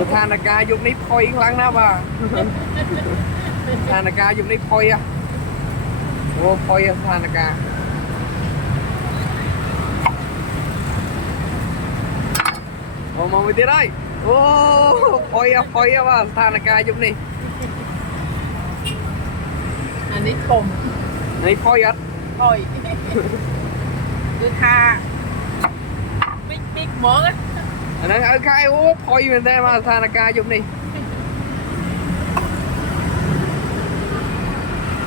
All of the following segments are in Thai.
สถานการณ์ยุคนี้พอยครั้งนะว่าสถานการณ์ยุคนี้พอยอะโอ้พอยสถานการณ์โอ้มองไปที่ไรโอ้พอยอะว่าสถานการณ์ยุคนี้ อันนี้ชม ในพอยอะ ปล่อยคือทาปิ๊กหมองอ่ะ อันนั้นใครโอ้พอยมันได้มาสถานการณ์ยุคนี้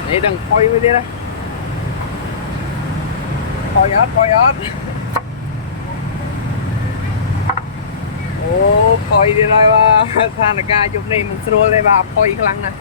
นี่ดังพอยไปที่ไรพอยอะโอ้พอยที่ไรว่าสถานการณ์ยุคนี้มันสโลว์เลยว่าพอยครั้งนะ